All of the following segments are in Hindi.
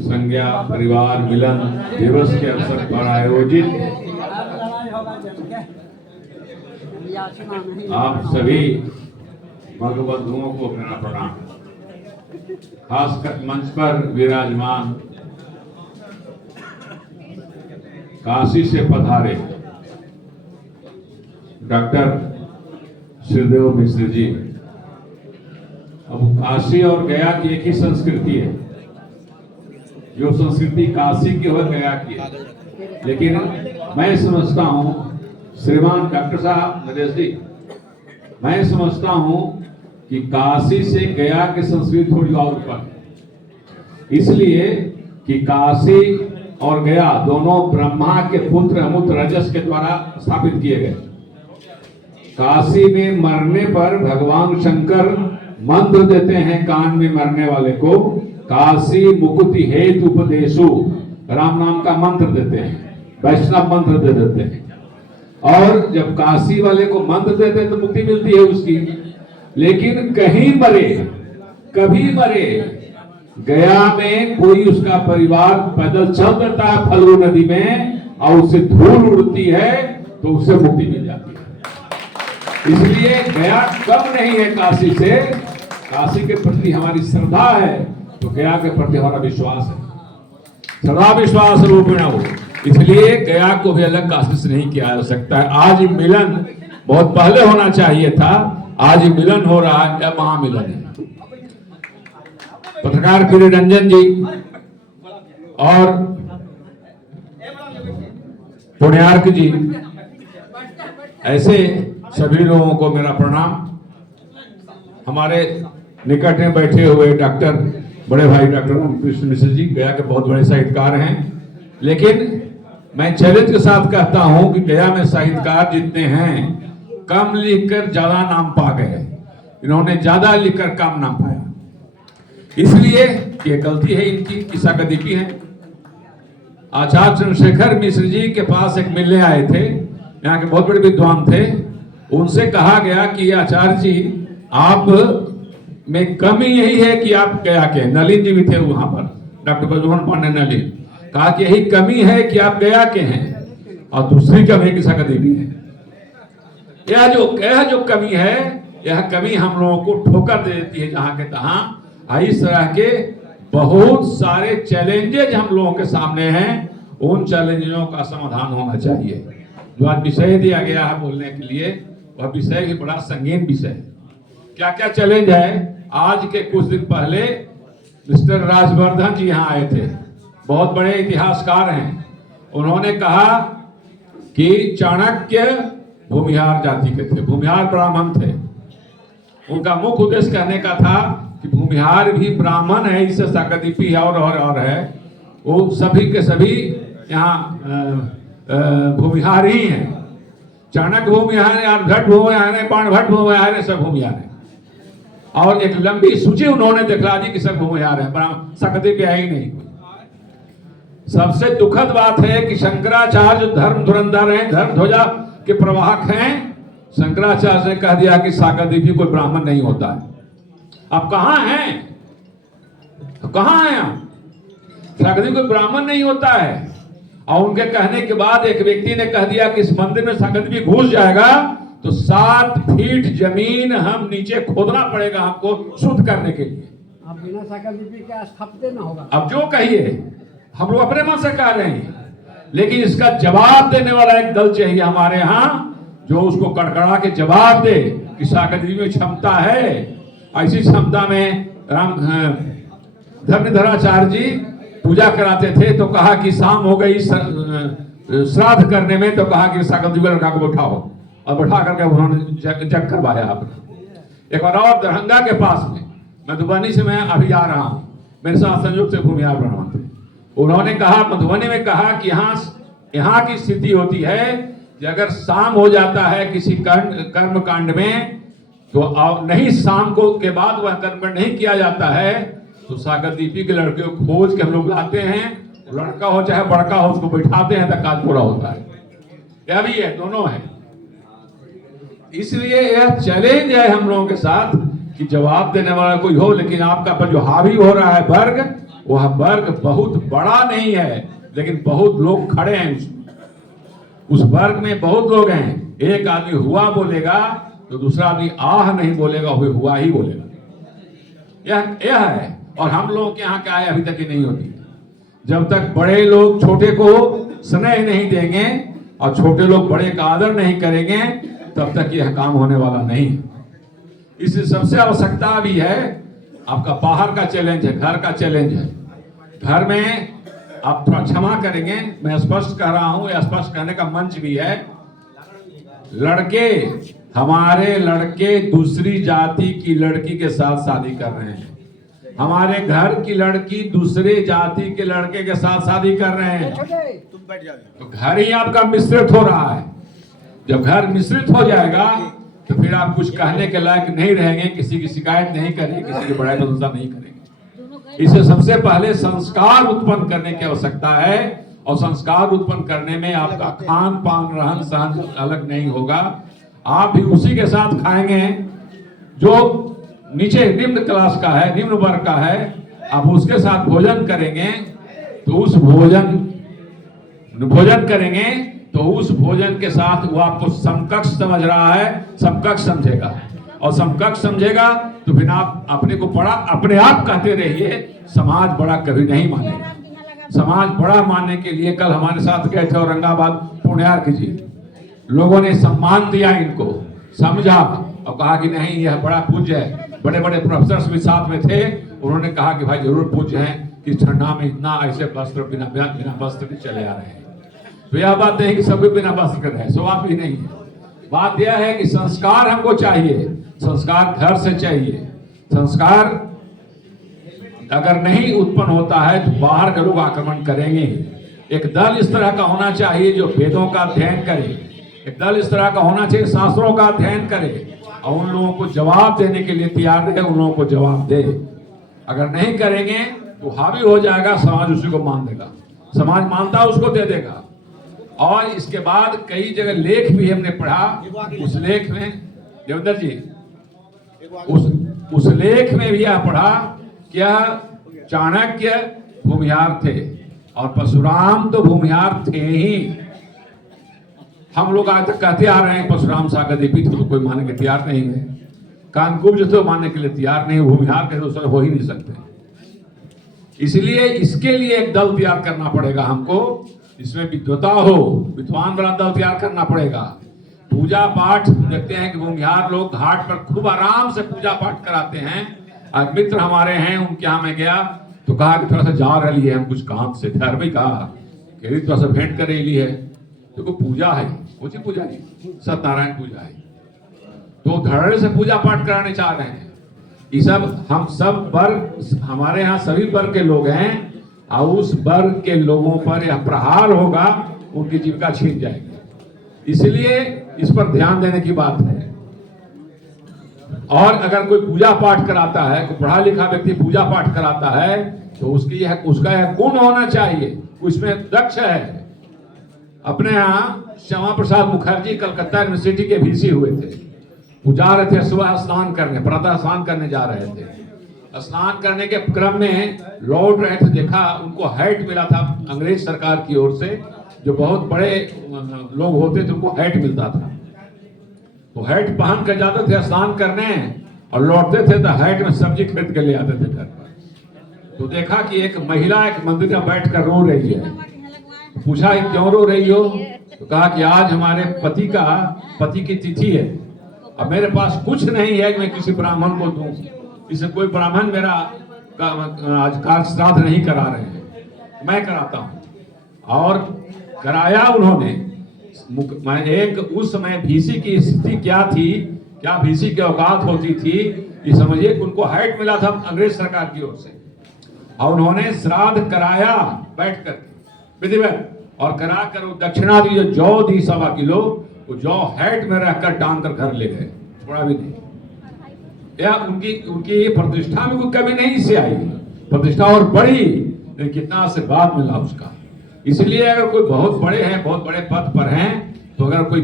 संज्ञा परिवार मिलन दिवस के अवसर पर आयोजित आप सभी भगवधुओं को मेरा प्रणाम। खासकर मंच पर विराजमान काशी से पधारे डॉक्टर श्रीदेव मिश्र जी। अब काशी और गया की एक ही संस्कृति है, जो संस्कृति काशी की और गया की है। लेकिन मैं समझता हूं श्रीमान डॉक्टर साहब नरेश जी, मैं समझता हूं कि काशी से गया की संस्कृति थोड़ी और ऊपर है। इसलिए कि काशी और गया दोनों ब्रह्मा के पुत्र अमूर्त रजस के द्वारा स्थापित किए गए। काशी में मरने पर भगवान शंकर मंत्र देते हैं कान में मरने वाले को, काशी मुक्ति हेतु उपदेशु, राम नाम का मंत्र देते हैं, वैष्णव मंत्र दे देते हैं। और जब काशी वाले को मंत्र देते हैं तो मुक्ति मिलती है उसकी। लेकिन कहीं मरे, कभी मरे, गया में कोई उसका परिवार पैदल चल देता है फल्गु नदी में और उससे धूल उड़ती है तो उससे मुक्ति मिल जाती है। इसलिए गया कम नहीं है काशी से। काशी के प्रति हमारी श्रद्धा है तो गया के प्रति हमारा विश्वास है, सदा विश्वास रूपेण हो। इसलिए गया को भी अलग काशी से नहीं किया जा सकता है। आज मिलन बहुत पहले होना चाहिए था, आज मिलन हो रहा है, यह महामिलन है। पत्रकार पीरी रंजन जी और पुण्यार्क जी, ऐसे सभी लोगों को मेरा प्रणाम। हमारे निकट में बैठे हुए डॉक्टर बड़े भाई डॉक्टर रामकृष्ण मिश्र जी गया के बहुत बड़े साहित्यकार हैं। लेकिन मैं चैलेंज के साथ कहता हूं कि गया में साहित्यकार जितने हैं कम लिखकर ज्यादा नाम पा गए, इन्होंने ज्यादा लिखकर कम नाम पाया। इसलिए ये गलती है इनकी, किस्सा का दीपी है। आचार्य चंद्रशेखर मिश्र जी के पास एक मिलने आए थे, यहाँ के बहुत बड़े विद्वान थे। उनसे कहा गया कि आचार्य जी आप में कमी यही है कि आप गया के, नलिन जी भी थे वहां पर, डॉक्टर बजमोहन पांडे नलिन, कहा कि यही कमी है कि आप गया के हैं, और दूसरी कमी किस्सा का दीपी है। यह जो कमी है, यह कमी हम लोगों को ठोकर दे देती है जहां के तहां। इस तरह के बहुत सारे चैलेंजेज हम लोगों के सामने हैं, उन चैलेंजों का समाधान होना चाहिए। जो आज विषय दिया गया है बोलने के लिए, वह विषय भी बड़ा संगीन विषय है। क्या क्या चैलेंज है? आज के कुछ दिन पहले मिस्टर राजवर्धन जी यहाँ आए थे, बहुत बड़े इतिहासकार हैं। उन्होंने कहा कि चाणक्य भूमिहार जाति के थे, भूमिहार ब्राह्मण थे। उनका मुख्य उद्देश्य कहने का था कि भूमिहार भी ब्राह्मण है, इससे साकदीपी है और है, वो सभी के सभी यहाँ भूमिहार ही हैं। चाणक्य भूमिहार है, आर्यभट्ट भूमिहार है, बाणभट्ट भूमिहार है, सब भूमिहार है। और एक लंबी सूची उन्होंने दिखला दी कि सब भूमिहार है, साकदीपी है ही नहीं। सबसे दुखद बात है कि शंकराचार्य धर्म धुरंधर हैं, धर्म ध्वजा के प्रवाहक हैं। शंकराचार्य ने कह दिया कि साकदीपी कोई ब्राह्मण नहीं होता है। आप कहां हैं? कहां हैं आप? साकदीपी कोई ब्राह्मण नहीं होता है। और उनके कहने के बाद एक व्यक्ति ने कह दिया कि इस मंदिर में साकदीपी घुस जाएगा तो 7 फीट जमीन हम नीचे खोदना पड़ेगा हमको शुद्ध करने के लिए। अब बिना साकदीपी के स्थापित न होगा। अब जो कहिए, हम लोग अपने मन से कह रहे हैं, लेकिन इसका जवाब देने वाला एक दल चाहिए हमारे यहाँ, जो उसको कड़कड़ा के जवाब दे कि साकदीपी में क्षमता है। ऐसी क्षमता में राम धर्मधराचार्य जी पूजा कराते थे तो कहा कि शाम हो गई श्राद्ध करने में, तो कहा कि साकदीपी लड़का को बैठाओ, और बैठा करके उन्होंने जग करवाया आपने। एक बार और दरभंगा के पास में, मधुबनी से मैं अभी आ रहा हूँ, मेरे साथ संयुक्त से भूमिहार ब्राह्मण थे। उन्होंने कहा, मधुबनी में कहा कि यहाँ की स्थिति होती है कि अगर शाम हो जाता है किसी कर्म कांड में तो नहीं, शाम को के बाद वह कर्म नहीं किया जाता है तो साकदीपी के लड़के को खोज के हम लोग लाते हैं, लड़का हो चाहे बड़का हो, उसको बैठाते हैं तक काज पूरा होता है। यह भी है, दोनों है। इसलिए यह चैलेंज है हम लोगों के साथ कि जवाब देने वाला कोई हो, लेकिन आपका पर जो हावी हो रहा है वर्ग, वह वर्ग बहुत बड़ा नहीं है, लेकिन बहुत लोग खड़े हैं उसमें। उस वर्ग में बहुत लोग हैं। एक आदमी हुआ बोलेगा तो दूसरा आदमी आह नहीं बोलेगा, वो हुआ ही बोलेगा। यह है। और हम लोगों के यहाँ क्या है, अभी तक ये नहीं होती। जब तक बड़े लोग छोटे को स्नेह नहीं देंगे और छोटे लोग बड़े का आदर नहीं करेंगे, तब तक यह काम होने वाला नहीं है। इससे सबसे आवश्यकता भी है, आपका बाहर का चैलेंज है, घर का चैलेंज है। घर में आप थोड़ा क्षमा करेंगे, मैं स्पष्ट कह रहा हूं, यह स्पष्ट कहने का मंच भी है। लड़के, हमारे लड़के दूसरी जाति की लड़की के साथ शादी कर रहे हैं। हमारे घर की लड़की दूसरे जाति के लड़के के साथ शादी कर रहे हैं। तो घर ही आपका मिश्रित हो रहा है। जब घर मिश्रित हो जाएगा तो फिर आप कुछ कहने के लायक नहीं रहेंगे, किसी की शिकायत नहीं करेंगे, किसी की बड़ाई प्रशंसा नहीं करेंगे। इसे सबसे पहले संस्कार उत्पन्न करने की आवश्यकता है, और संस्कार उत्पन्न करने में आपका खान पान रहन सहन अलग नहीं होगा। आप भी उसी के साथ खाएंगे जो नीचे निम्न क्लास का है, निम्न वर्ग का है। आप उसके साथ भोजन करेंगे तो उस भोजन करेंगे तो उस भोजन के साथ वो आपको समकक्ष समझ रहा है, समकक्ष समझेगा। और समकक्ष समझेगा तो फिर आप अपने को बड़ा अपने आप कहते रहिए, समाज बड़ा कभी नहीं मानेगा। समाज बड़ा मानने के लिए कल हमारे साथ गए थे औरंगाबाद पुण्यार्क जी, लोगों ने सम्मान दिया, इनको समझा और कहा कि नहीं यह बड़ा पूज्य है। बड़े बड़े प्रोफेसर्स भी साथ में थे, उन्होंने कहा कि भाई जरूर पूज्य हैं कि ठंडा में इतना ऐसे वस्त्र बिना वस्त्र के चले आ रहे हैं। तो यह बात नहीं कि सभी बिना वस्त्र कर रहे हैं, स्वाभाविक भी नहीं है। बात यह है कि संस्कार हमको चाहिए, संस्कार घर से चाहिए। संस्कार अगर नहीं उत्पन्न होता है तो बाहर के लोग आक्रमण करेंगे। एक दल इस तरह का होना चाहिए जो वेदों का अध्ययन करे, एक दल इस तरह का होना चाहिए शास्त्रों का अध्ययन करे और उन लोगों को जवाब देने के लिए तैयार रहे, उन लोगों को जवाब दे। अगर नहीं करेंगे तो हावी हो जाएगा, समाज उसी को मान देगा, समाज मानता उसको दे देगा। और इसके बाद कई जगह लेख भी हमने पढ़ा, उस लेख में देवेंद्र जी उस लेख में भी यह पढ़ा क्या चाणक्य भूमिहार थे और परशुराम तो भूमिहार थे ही। हम लोग आज तक कहते आ रहे हैं परशुराम सागर दीपित तो कोई मानने के तैयार नहीं है, कानकुब्ज तो मानने के लिए तैयार नहीं, भूमिहार के तो हो ही नहीं सकते। इसलिए इसके लिए एक दल तैयार करना पड़ेगा हमको, इसमें विद्वता हो, विद्वान वाला दल तैयार करना पड़ेगा। पूजा पाठ देखते हैं कि भूमिहार लोग घाट पर खूब आराम से पूजा पाठ कराते हैं। और मित्र हमारे हैं, उनके यहाँ मैं गया तो कहा कि थोड़ा सा जा रही है हम कुछ काम से, ठहर भाई कहा कि थोड़ा सा भेंट करेली है, तो कोई पूजा है, कौन सी पूजा है, सत्यनारायण पूजा है, तो धड़े से पूजा पाठ कराने चाह रहे हैं। ये सब हम सब वर्ग, हमारे यहाँ सभी वर्ग के लोग हैं और उस वर्ग के लोगों पर यह प्रहार होगा, उनकी जीविका छीन जाएगी। इसलिए इस पर ध्यान देने की बात है। और अगर कोई पूजा पाठ कराता है, कोई पढ़ा लिखा व्यक्ति पूजा पाठ कराता है तो उसका यह गुण होना चाहिए, उसमें दक्ष है। अपने यहाँ श्यामा प्रसाद मुखर्जी कलकत्ता यूनिवर्सिटी के वीसी हुए थे, वो जा रहे थे सुबह स्नान करने, प्रातः स्नान करने जा रहे थे। स्नान करने के क्रम में लौट रहे थे, देखा उनको हैट मिला था अंग्रेज सरकार की ओर से, जो बहुत बड़े लोग होते थे उनको हैट मिलता था। तो हैट पहन कर जाते थे स्नान करने और लौटते थे तो हैट में सब्जी खरीद के ले आते थे घर पर। तो देखा कि एक महिला एक मंदिर में बैठ कर रो रही है। पूछा क्यों रो रही हो, तो कहा कि आज हमारे पति की तिथि है, अब मेरे पास कुछ नहीं है कि मैं किसी ब्राह्मण को दूं, इसे कोई ब्राह्मण मेरा आज कार्य श्राद्ध नहीं करा रहे हैं, मैं कराता हूं। और कराया उन्होंने। मैं एक उस समय भीसी की स्थिति क्या थी, क्या भीसी की औकात होती थी, ये समझिए कि उनको हाइट मिला था अंग्रेज सरकार की ओर से, और उन्होंने श्राद्ध कराया बैठ कर विधिवत, और करा कर दक्षिणा दी, जो जौ दी 1.25 किलो, वो जौ हैट में रहकर टांग कर घर ले गए, थोड़ा भी नहीं। या उनकी प्रतिष्ठा में कोई कमी नहीं से आई, प्रतिष्ठा और बढ़ी, लेकिन कितना आशीर्वाद मिला उसका। इसलिए अगर कोई बहुत बड़े हैं, बहुत बड़े पद पर हैं, तो अगर कोई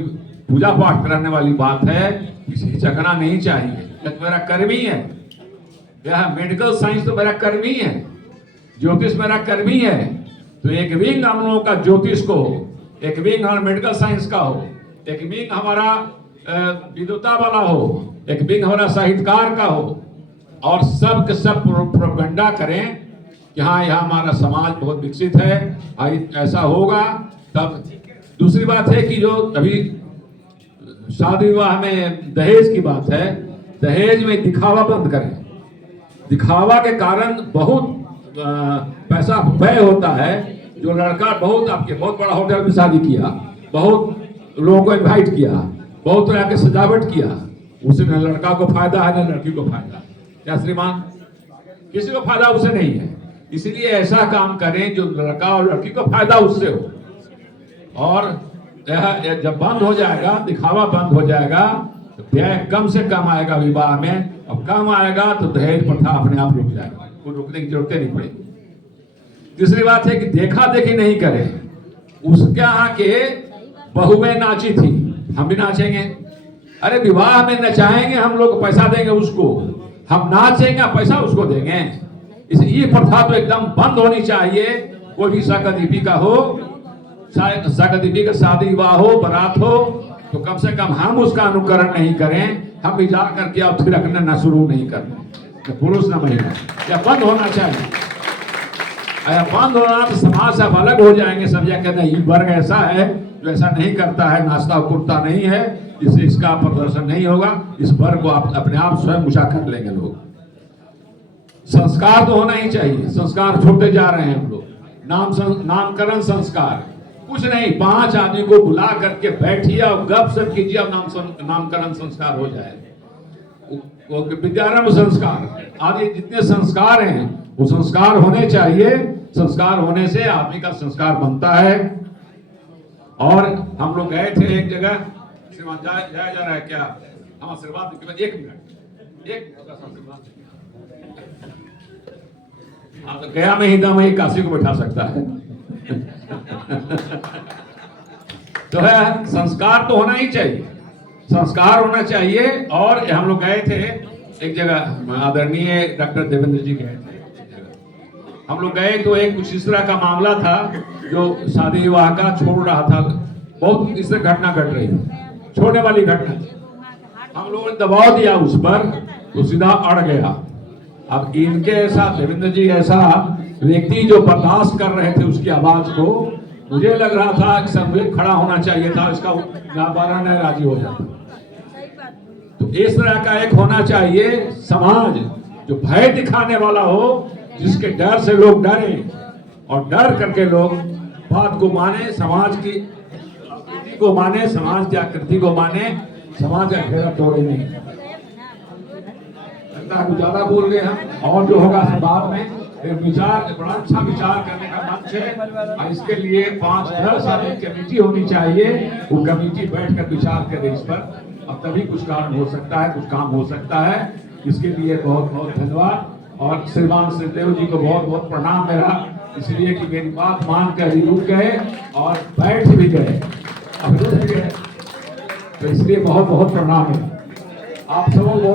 पूजा पाठ कराने वाली बात है, किसी हिचकना नहीं चाहिए। मेरा कर्मी है, यह मेडिकल साइंस तो मेरा कर्मी है, ज्योतिष मेरा कर्मी है, तो एक विंग हम लोगों का ज्योतिष को हो, एक विंग हमारा मेडिकल साइंस का हो, एक विंग हमारा विद्वता वाला हो, एक विंग हमारा साहित्यकार का हो, और सब के सब प्रोपेगेंडा करें कि हाँ यहाँ हमारा समाज बहुत विकसित है, ऐसा होगा तब। दूसरी बात है कि जो अभी शादी विवाह में दहेज की बात है, दहेज में दिखावा बंद करें। दिखावा के कारण बहुत पैसा व्यय होता है। जो लड़का बहुत बड़ा होटल में शादी किया, बहुत लोगों को इनवाइट किया, बहुत तरह के सजावट किया, उसे न लड़का को फायदा है न लड़की को फायदा। क्या श्रीमान? किसी को फायदा उससे नहीं है। इसलिए ऐसा काम करें जो लड़का और लड़की को फायदा उससे हो। और यह जब बंद हो जाएगा, दिखावा बंद हो जाएगा, तो व्यय कम से कम आएगा विवाह में। अब कम आएगा तो दहेज प्रथा अपने आप रुक जाएगा, कोई रुकने की जरूरत नहीं पड़ेगी। तीसरी बात है कि देखा देखी नहीं करें। उसके यहाँ के बहुएं नाची थी, हम भी नाचेंगे। अरे विवाह में नचाएंगे, हम लोग पैसा देंगे उसको, हम नाचेंगे पैसा उसको देंगे। इसलिए ये प्रथा तो एकदम बंद होनी चाहिए। कोई भी शादी का हो, शादी का शादी विवाह हो, बारात हो, तो कम से कम हम उसका अनुकरण नहीं करें। हम भी जा करके अब फिर रखना ना शुरू नहीं करना, पुरुष न महिला। यह बंद होना चाहिए। अगर बंद होना तो समाज से अब अलग हो जाएंगे। सब यह कहते हैं ये वर्ग ऐसा है जो ऐसा नहीं करता है, नाश्ता कुर्ता नहीं है, इससे इसका प्रदर्शन नहीं होगा। इस वर्ग को आप अपने आप स्वयं ऊंचा कर लेंगे लोग। संस्कार तो होना ही चाहिए। संस्कार छोड़ते जा रहे हैं हम लोग। नामकरण संस्कार कुछ नहीं, 5 आदमी को बुला करके बैठिए और गपशप कीजिए, अब नामकरण संस्कार हो जाए। वो विद्यारंभ संस्कार आदि जितने संस्कार हैं वो संस्कार होने चाहिए। संस्कार होने से आदमी का संस्कार बनता है। और हम लोग गए थे एक जगह, श्रीमान जाया जा रहा है क्या? हम आशीर्वाद, एक मिनट, एक हाँ, तो गया में ही दम है, काशी को बैठा सकता है। तो है, संस्कार तो होना ही चाहिए, संस्कार होना चाहिए। और हम लोग गए थे एक जगह, आदरणीय डॉक्टर देवेंद्र जी गए थे। हम लोग गए तो एक कुछ इस तरह का मामला था जो शादी विवाह का छोड़ रहा था। बहुत इस तरह घटना घट रही थी, छोड़ने वाली घटना। हम लोगों ने दबाव दिया उस पर, तो सीधा अड़ गया। अब इनके ऐसा, देवेंद्र जी ऐसा व्यक्ति जो बर्दाश्त कर रहे थे उसकी आवाज को, मुझे लग रहा था कि सब खड़ा होना चाहिए था, इसका बारह न राजी हो जाता। तो इस तरह का एक होना चाहिए समाज जो भय दिखाने वाला हो, जिसके डर से लोग डरें और डर करके लोग बात को माने, समाज की आकृति को माने, समाज की आकृति को माने, समाज का घेरा तोड़े नहीं। लगता है ज्यादा बोल गए हम, और जो होगा बाद में विचार, बड़ा अच्छा विचार करने का मंच है। और इसके लिए 5-10 आदमी कमेटी होनी चाहिए। वो कमेटी बैठकर विचार करे इस पर, अब तभी कुछ कारण हो सकता है, कुछ काम हो सकता है। इसके लिए बहुत बहुत धन्यवाद। और श्रीमान श्रीदेव जी को बहुत बहुत प्रणाम मेरा, इसलिए कि मेरी बात मान कर ही रुक गए और बैठ भी गए, अब रुक भी गए, तो इसलिए बहुत बहुत प्रणाम है आप सबों को।